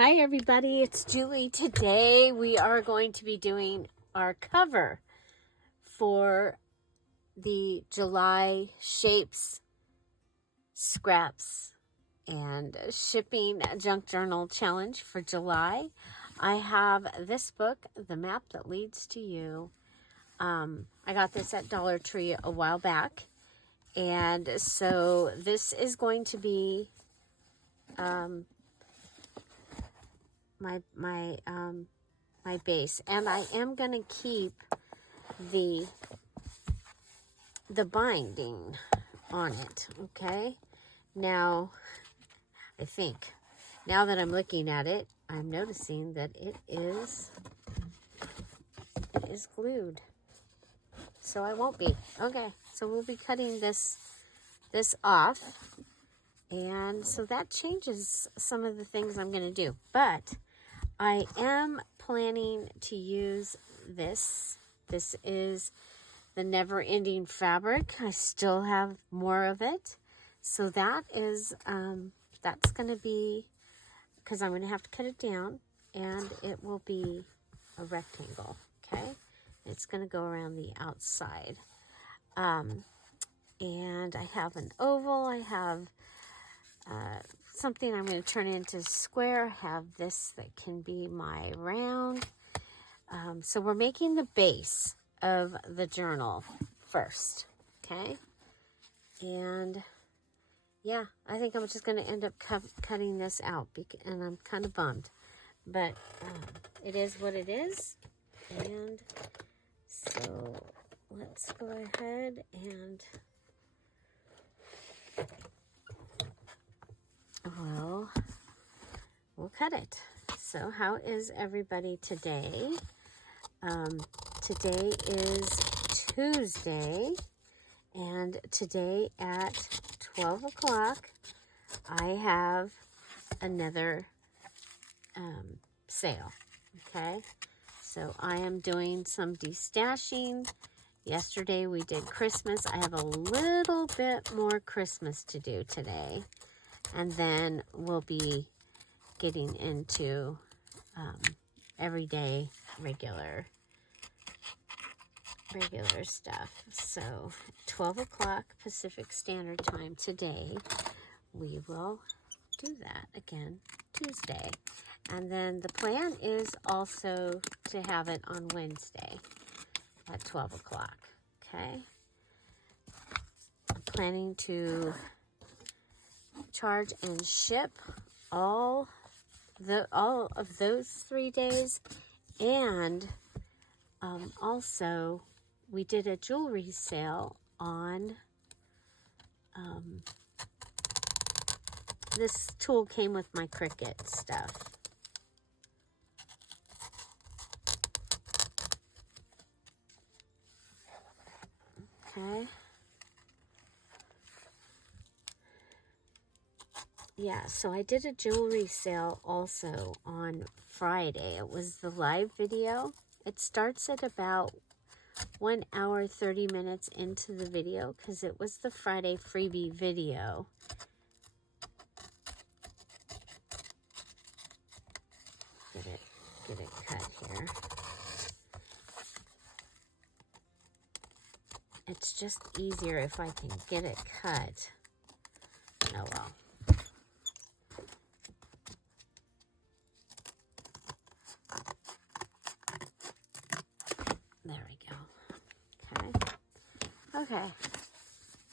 Hi everybody, it's Julie. Today we are going to be doing our cover for the July Shapes, Scraps, and Shipping Junk Journal Challenge for July. I have this book, The Map That Leads to You. I got this at Dollar Tree a while back, and so this is going to be my base, and I am going to keep the binding on it. Okay, now I think now that I'm looking at it, I'm noticing that it is glued, so I won't be. Okay, so we'll be cutting this off, and so that changes some of the things I'm going to do, but I am planning to use this. This is the Never Ending fabric. I still have more of it. So that is, that's going to be, because I'm going to have to cut it down, and it will be a rectangle, okay? It's going to go around the outside. And I have an oval. I have something I'm going to turn into square. I have this that can be my round. So we're making the base of the journal first, okay? And yeah, I think I'm just going to end up cutting this out, and I'm kind of bummed, but it is what it is. And so let's go ahead and we'll cut it. So how is everybody today? Today is Tuesday, and today at 12 o'clock, I have another sale, okay? So I am doing some destashing. Yesterday we did Christmas. I have a little bit more Christmas to do today, and then we'll be getting into everyday regular stuff. So 12 o'clock Pacific Standard Time today, we will do that again Tuesday. And then the plan is also to have it on Wednesday at 12 o'clock, okay? I'm planning to charge and ship all of those 3 days, and also we did a jewelry sale on this tool came with my Cricut stuff. Okay. Yeah, so I did a jewelry sale also on Friday. It was the live video. It starts at about 1 hour, 30 minutes into the video, because it was the Friday freebie video. Get it cut here. It's just easier if I can get it cut. Oh well. There we go. Okay. Okay.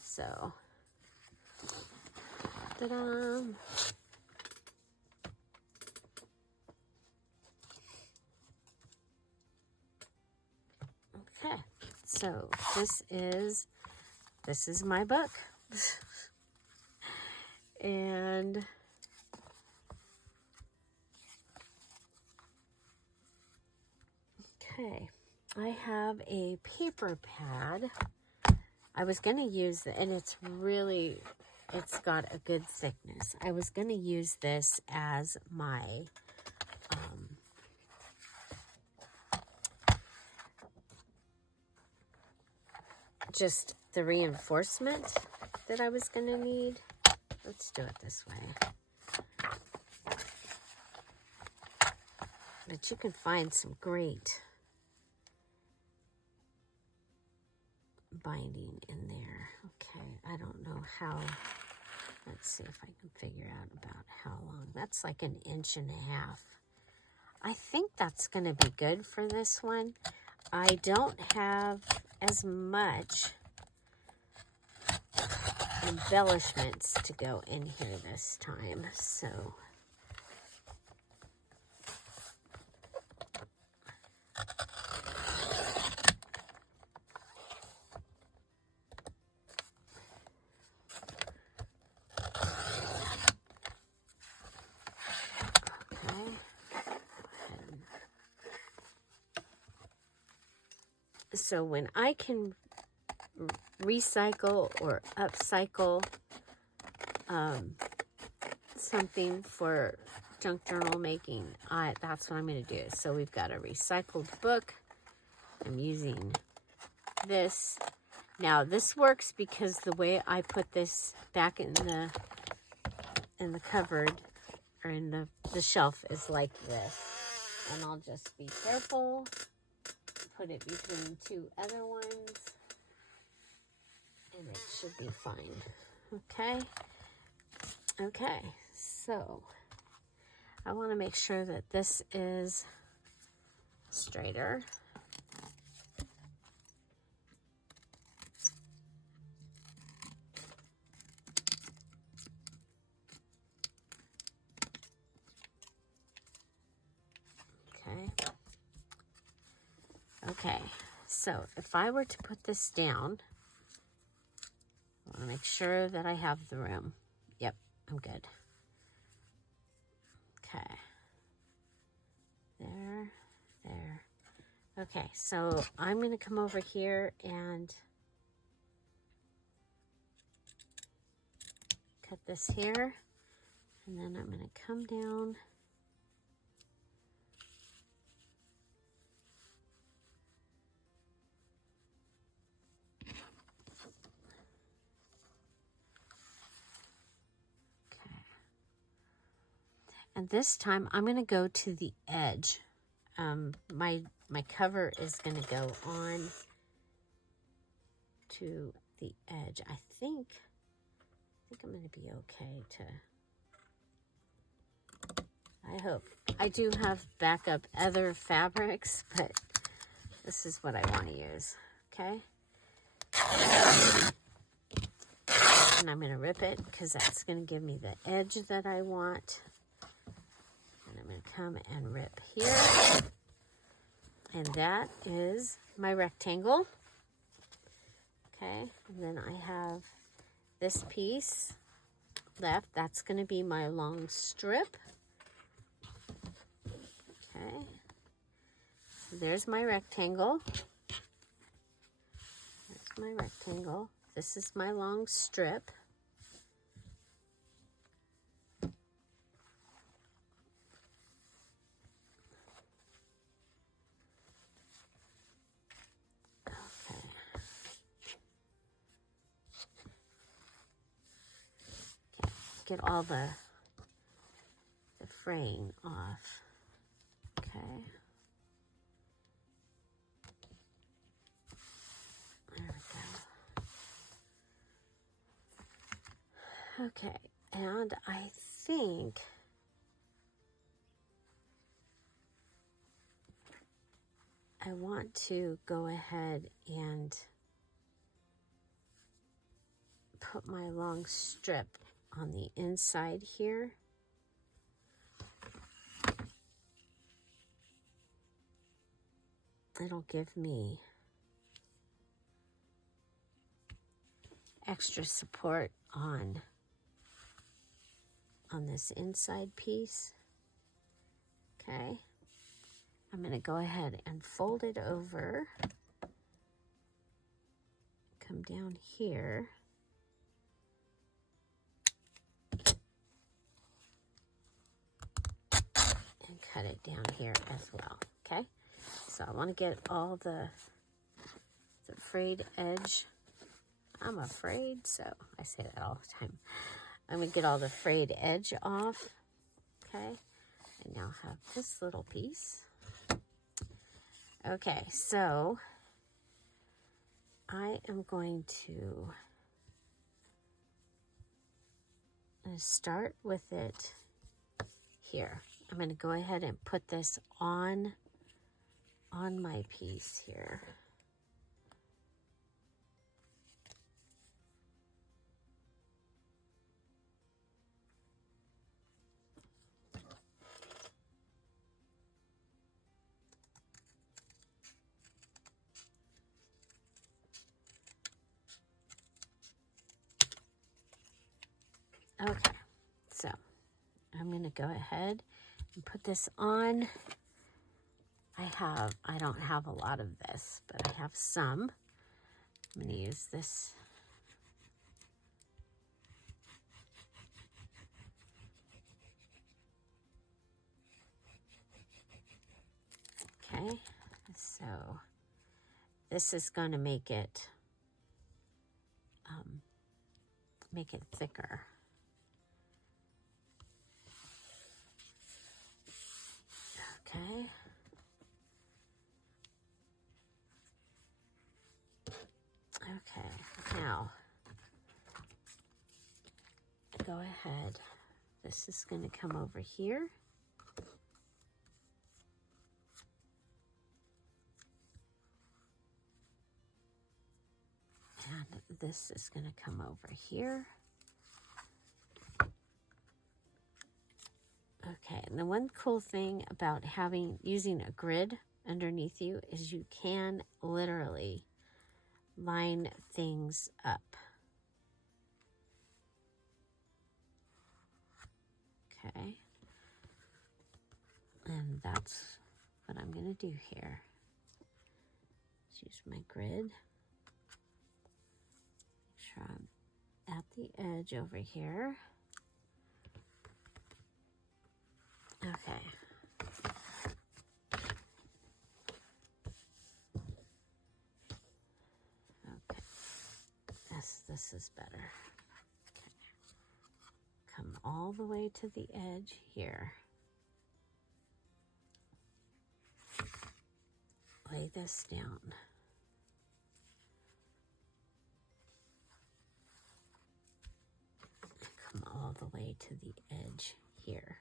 So, ta-da! Okay. So this is my book. And okay. I have a paper pad. I was going to use it, and it's got a good thickness. I was going to use this as my just the reinforcement that I was going to need. Let's do it this way. But you can find some great binding in there. Okay, I don't know how. Let's see if I can figure out about how long. That's like 1.5 inches. I think that's going to be good for this one. I don't have as much embellishments to go in here this time, so so when I can recycle or upcycle something for junk journal making, that's what I'm going to do. So we've got a recycled book. I'm using this. Now this works because the way I put this back in the cupboard or in the shelf is like this. And I'll just be careful. Put it between 2 other ones. And it should be fine. Okay. Okay. So I want to make sure that this is straighter. Okay. Okay. So if I were to put this down, I want to make sure that I have the room. Yep, I'm good. Okay. There. Okay, so I'm going to come over here and cut this here. And then I'm going to come down. Okay. And this time I'm going to go to the edge. My cover is going to go on to the edge. I think I'm going to be okay to, I hope. I do have backup other fabrics, but this is what I want to use, okay? And I'm going to rip it because that's going to give me the edge that I want. And I'm going to come and rip here. And that is my rectangle. Okay, and then I have this piece left. That's going to be my long strip. Okay, so there's my rectangle. There's my rectangle. This is my long strip. Get all the fraying off. Okay. There we go. Okay, and I think I want to go ahead and put my long strip on the inside here. It'll give me extra support on this inside piece. Okay. I'm going to go ahead and fold it over. Come down here. And cut it down here as well. Okay. So I want to get all the frayed edge. I'm afraid, so I say that all the time. I'm going to get all the frayed edge off. Okay. I now have this little piece. Okay, so I am going to start with it here. I'm going to go ahead and put this on my piece here. Okay, so I'm going to go ahead and put this on. I don't have a lot of this, but I have some. I'm going to use this. Okay, so this is going to make it thicker. Okay. Okay, now go ahead. This is going to come over here. And this is going to come over here. Okay, and the one cool thing about using a grid underneath you is you can literally line things up. Okay, and that's what I'm going to do here. Let's use my grid. Make sure I'm at the edge over here. Okay. Okay. This is better. Okay. Come all the way to the edge here. Lay this down. Come all the way to the edge here.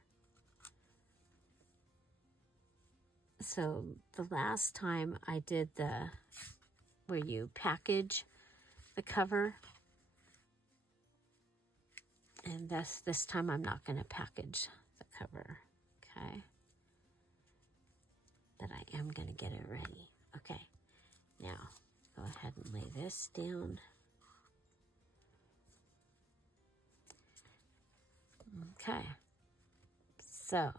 So the last time I did where you package the cover, and this time I'm not going to package the cover, okay? But I am going to get it ready. Okay, now go ahead and lay this down. Okay, so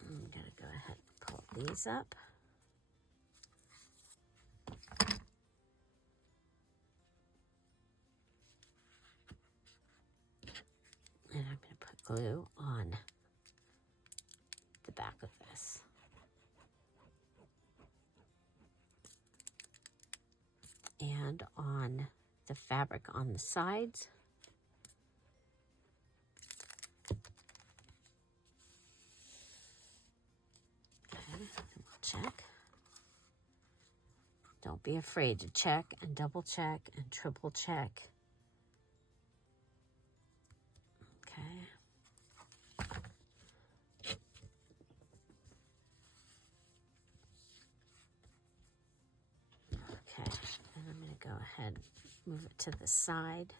I'm going to go ahead and pull these up. And I'm going to put glue on the back of this. And on the fabric on the sides. Okay, and we'll check. Don't be afraid to check and double check and triple check. Okay. Okay, and I'm going to go ahead and move it to the side.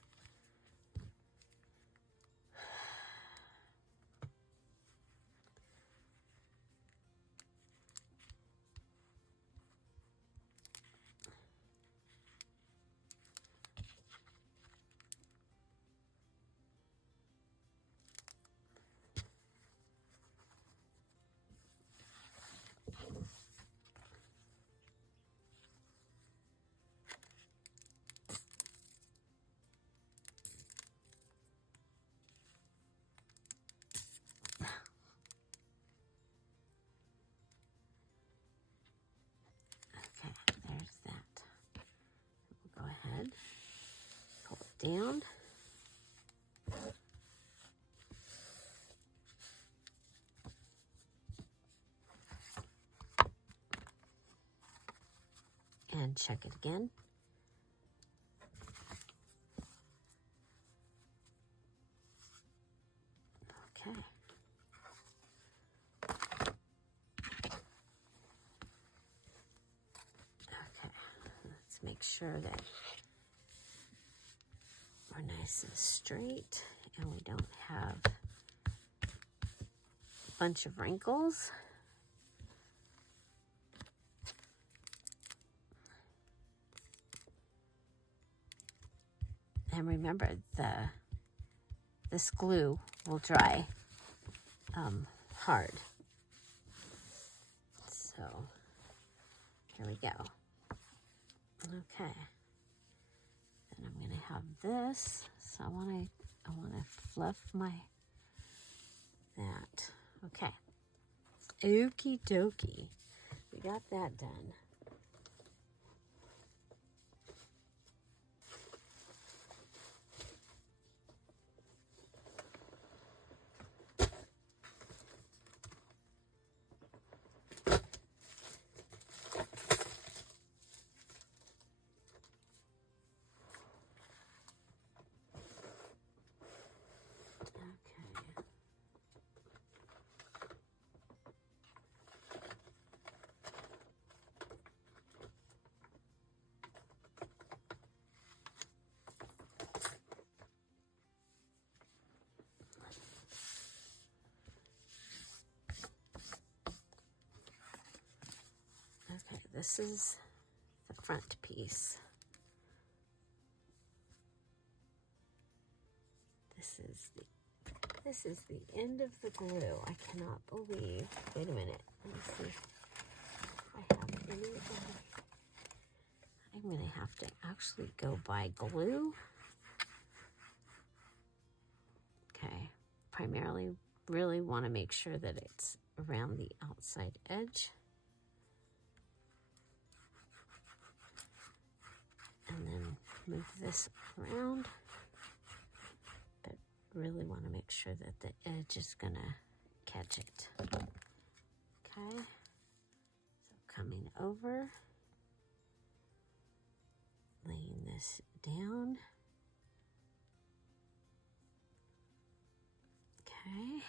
Down. and check it again. Okay. Okay, let's make sure that we're nice and straight and we don't have a bunch of wrinkles. And remember, this glue will dry hard. So here we go. Okay. Then I'm gonna have this. So I wanna fluff that. Okay. Okie dokie. We got that done. Okay, this is the front piece. This is the end of the glue. I cannot believe. Wait a minute. Let me see if I have any. I'm gonna have to actually go buy glue. Okay, primarily really want to make sure that it's around the outside edge. And then move this around, but really want to make sure that the edge is gonna catch it. Okay, so coming over, laying this down. Okay,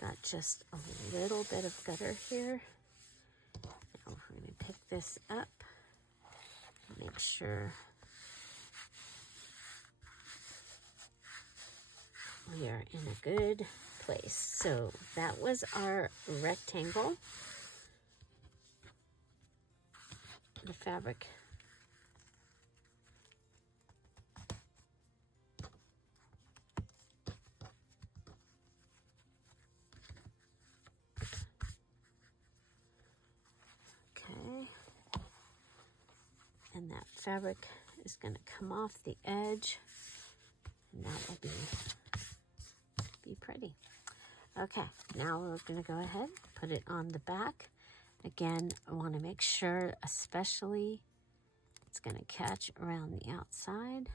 got just a little bit of gutter here. Now we're going to pick this up, make sure we are in a good place. So that was our rectangle. The fabric. Okay. And that fabric is going to come off the edge, and that will be pretty. Okay, now we're going to go ahead, put it on the back. Again, I want to make sure, especially, it's going to catch around the outside.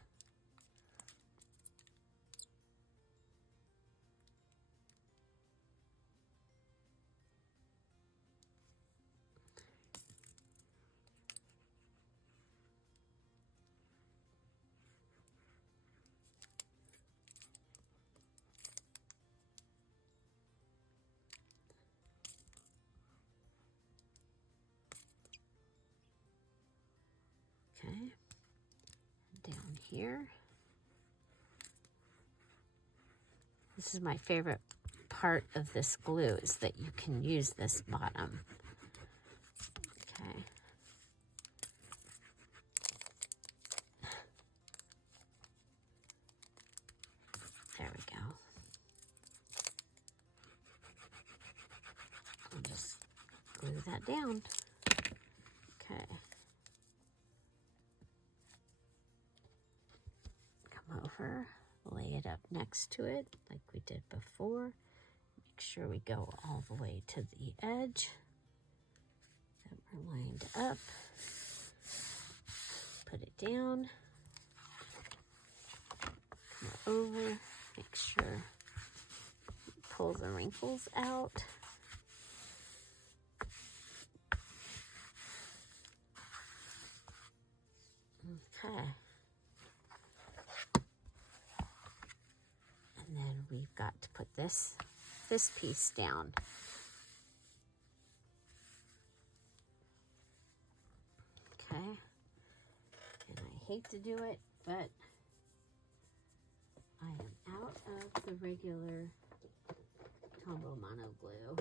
Okay, down here. This is my favorite part of this glue, is that you can use this bottom. Okay. There we go. I'll just glue that down. Okay. Come over, lay it up next to it like we did before. Make sure we go all the way to the edge, that we're lined up. Put it down. Come over, make sure you pull the wrinkles out. we've got to put this piece down. Okay, and I hate to do it, but I am out of the regular Tombow mono glue.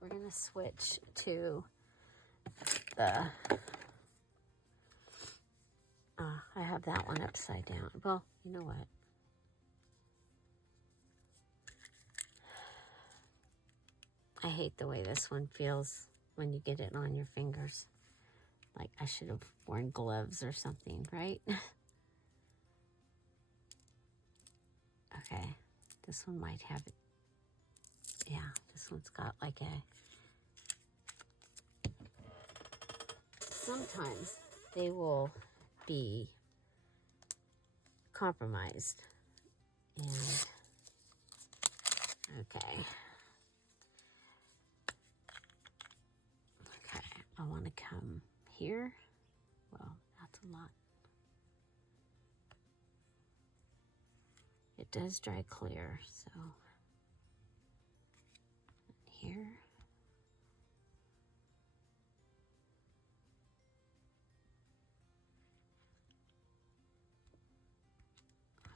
We're going to switch to the, I have that one upside down. Well, you know what? I hate the way this one feels when you get it on your fingers. Like I should have worn gloves or something, right? Okay, this one might have it. Yeah, this one's got like sometimes they will be compromised. And, okay. Okay, I want to come here. Well, that's a lot. It does dry clear, so here.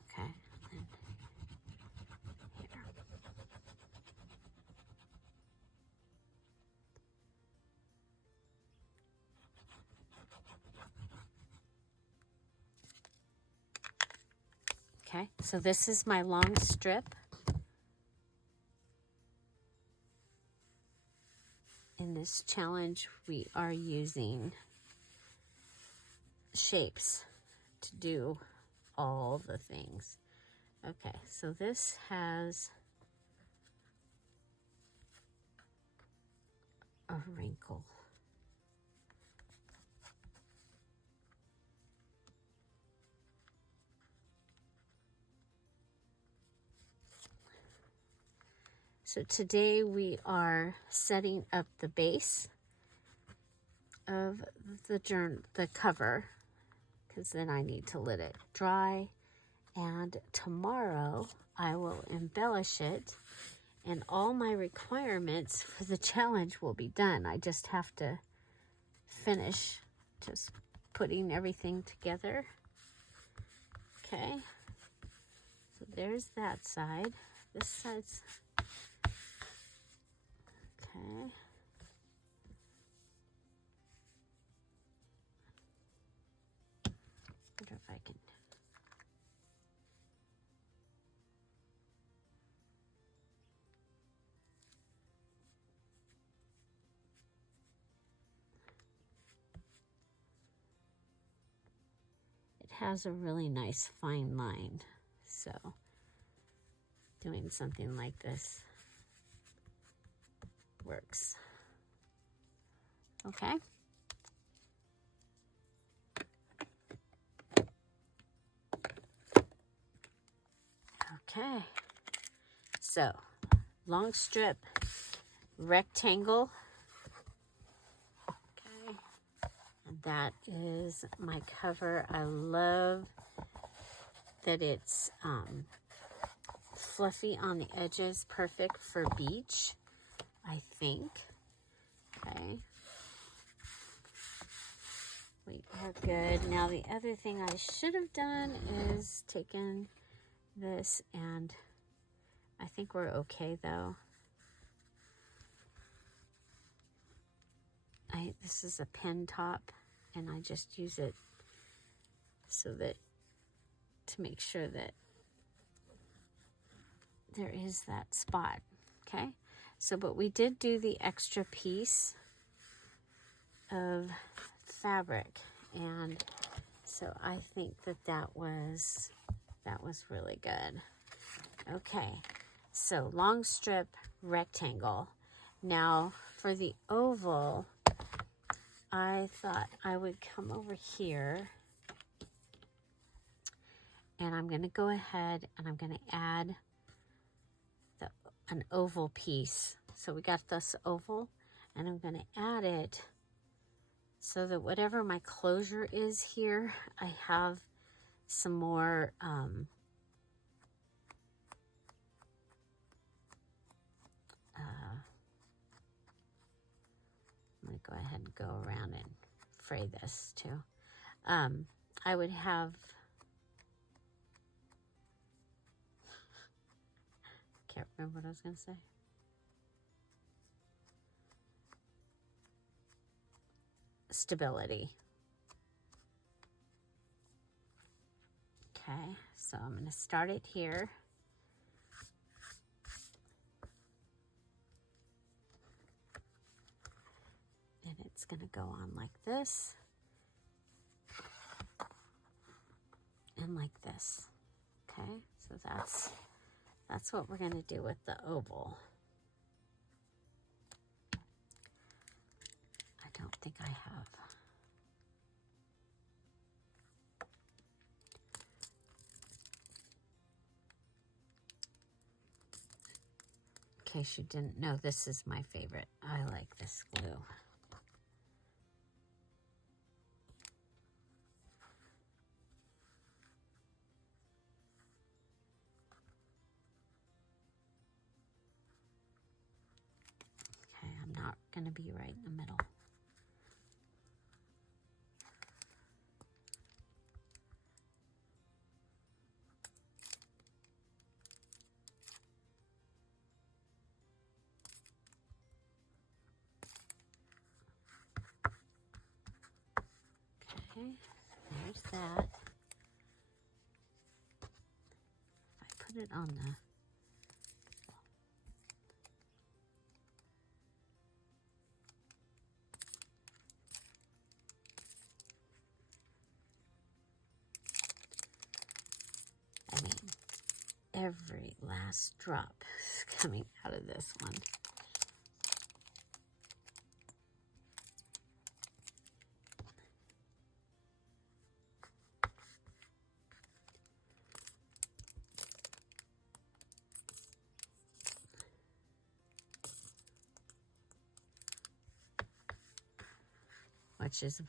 Okay, and here. Okay, so this is my long strip. In this challenge, we are using shapes to do all the things. Okay, so this has a wrinkle. So today we are setting up the base of the cover, because then I need to let it dry, and tomorrow I will embellish it, and all my requirements for the challenge will be done. I just have to finish just putting everything together. Okay, so there's that side. This side's okay. Wonder if I can. It has a really nice fine line, so doing something like this works. Okay. Okay. So, long strip, rectangle. Okay. And that is my cover. I love that it's fluffy on the edges, perfect for beach, I think. Okay. We are good. Now the other thing I should have done is taken this, and I think we're okay though. This is a pen top, and I just use it so that to make sure that there is that spot. Okay, so but we did do the extra piece of fabric, and so I think that was really good. Okay, so long strip, rectangle. Now for the oval, I thought I would come over here, and I'm going to go ahead and I'm going to add an oval piece. So we got this oval, and I'm going to add it so that whatever my closure is here, I have some more go ahead and go around and fray this too. I would have, can't remember what I was going to say. Stability. Okay, so I'm going to start it here. And it's going to go on like this. And like this. Okay, so that's what we're going to do with the oval. I don't think I have. In case you didn't know, this is my favorite. I like this glue. Okay, I'm not going to be right in the middle. Okay, there's that. If I put it on the every last drop is coming out of this one. Which is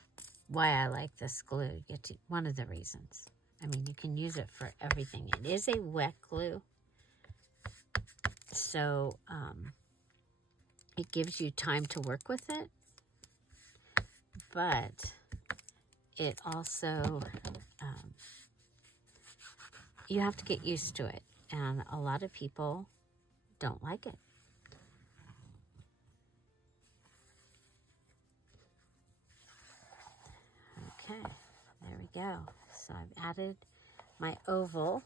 why I like this glue. One of the reasons. I mean, you can use it for everything. It is a wet glue, so it gives you time to work with it, but it also, you have to get used to it, and a lot of people don't like it. Okay, there we go. So I've added my oval.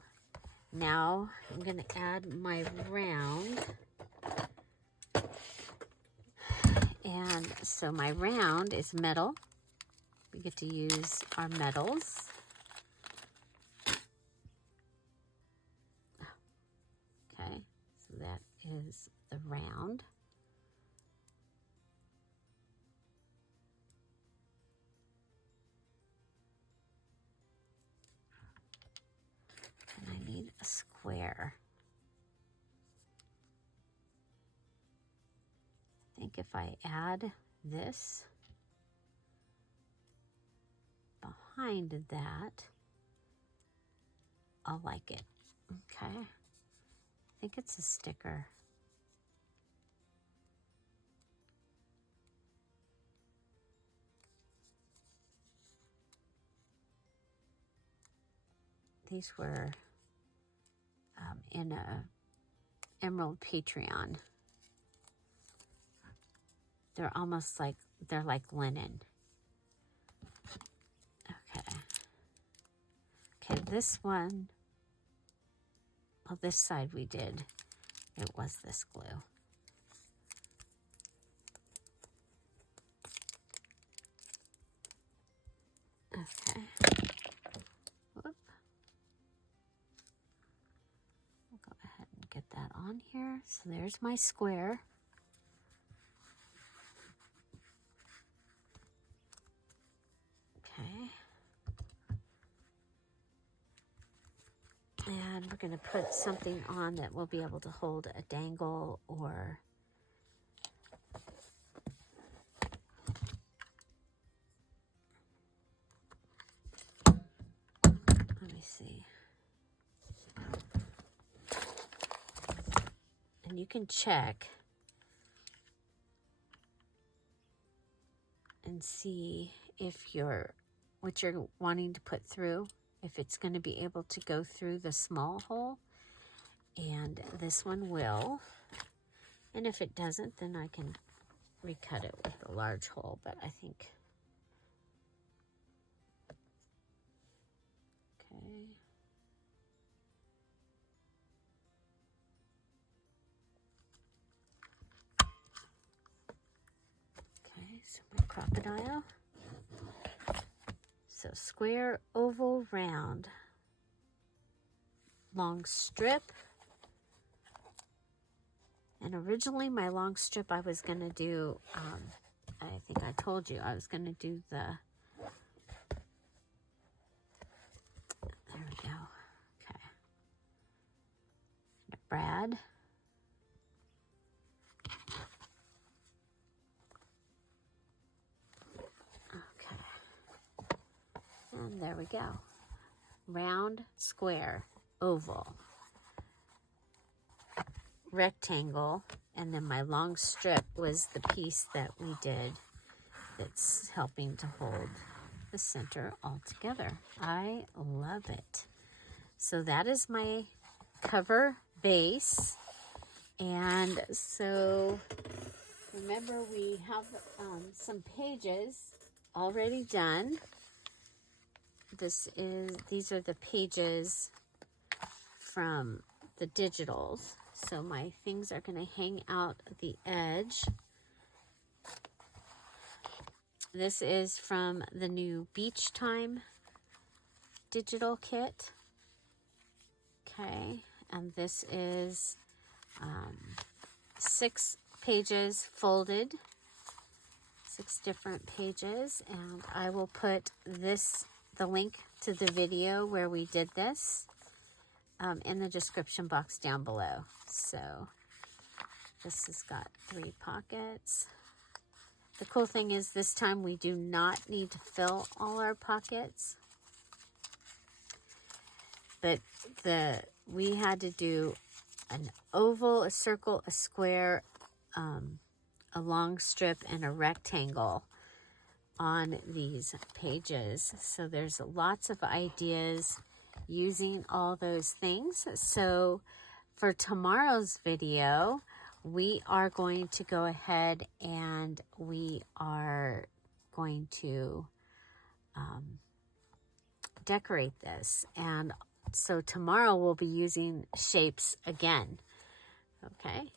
Now I'm going to add my round. And so my round is metal. We get to use our metals. Okay, so that is the round. And I need a square. I think if I add this behind that, I'll like it. Okay. I think it's a sticker. These were in a Emerald Patreon. They're almost like, they're like linen. Okay. Okay, this one, well, this side we did, it was this glue. Okay. Whoop. We'll go ahead and get that on here. So there's my square. Okay. And we're going to put something on that will be able to hold a dangle or let me see. And you can check and see if what you're wanting to put through, if it's going to be able to go through the small hole. And this one will. And if it doesn't, then I can recut it with a large hole, but I think, okay. Okay, so my crocodile. So square, oval, round. Long strip. And originally my long strip I was going to do, I think I told you, I was going to do the, there we go, okay. Brad. Okay. And there we go. Round, square, oval, rectangle, and then my long strip was the piece that we did that's helping to hold the center all together. I love it. So that is my cover base. And so remember, we have some pages already done. These are the pages from the digitals. So my things are going to hang out at the edge. This is from the new Beach Time digital kit. Okay, and this is 6 pages folded, 6 different pages, and I will put the link to the video where we did this in the description box down below. So this has got 3 pockets. The cool thing is this time we do not need to fill all our pockets, but we had to do an oval, a circle, a square, a long strip, and a rectangle on these pages. So there's lots of ideas using all those things. So for tomorrow's video, we are going to go ahead and we are going to decorate this. And so tomorrow we'll be using shapes again. Okay,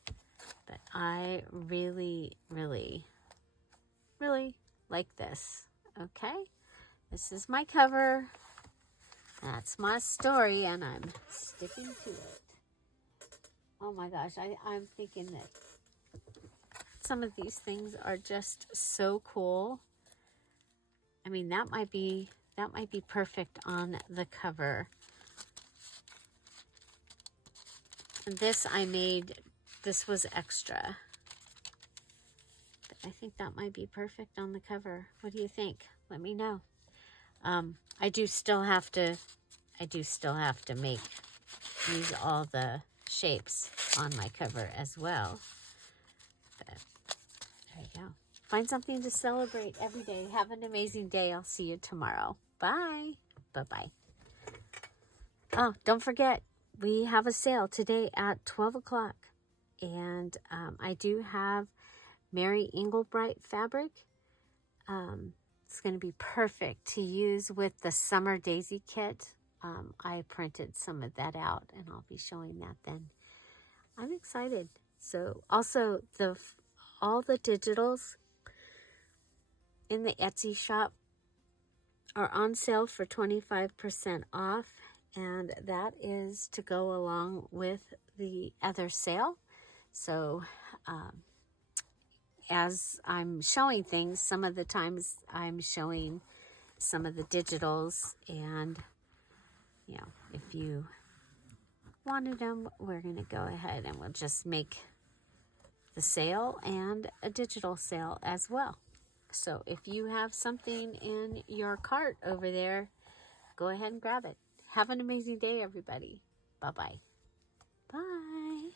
but I really, really, really like this. Okay, this is my cover. That's my story, and I'm sticking to it. Oh my gosh, I'm thinking that some of these things are just so cool. I mean, that might be perfect on the cover. And this I made, this was extra. But I think that might be perfect on the cover. What do you think? Let me know. I do still have to use all the shapes on my cover as well. But there you go. Find something to celebrate every day. Have an amazing day. I'll see you tomorrow. Bye. Bye-bye. Oh, don't forget, we have a sale today at 12 o'clock. And I do have Mary Englebright fabric. It's going to be perfect to use with the Summer Daisy kit. I printed some of that out, and I'll be showing that then. I'm excited. So also all the digitals in the Etsy shop are on sale for 25% off, and that is to go along with the other sale. So as I'm showing things, some of the times I'm showing some of the digitals, and you know, if you wanted them, we're going to go ahead and we'll just make the sale and a digital sale as well. So if you have something in your cart over there, go ahead and grab it. Have an amazing day, everybody. Bye-bye. Bye.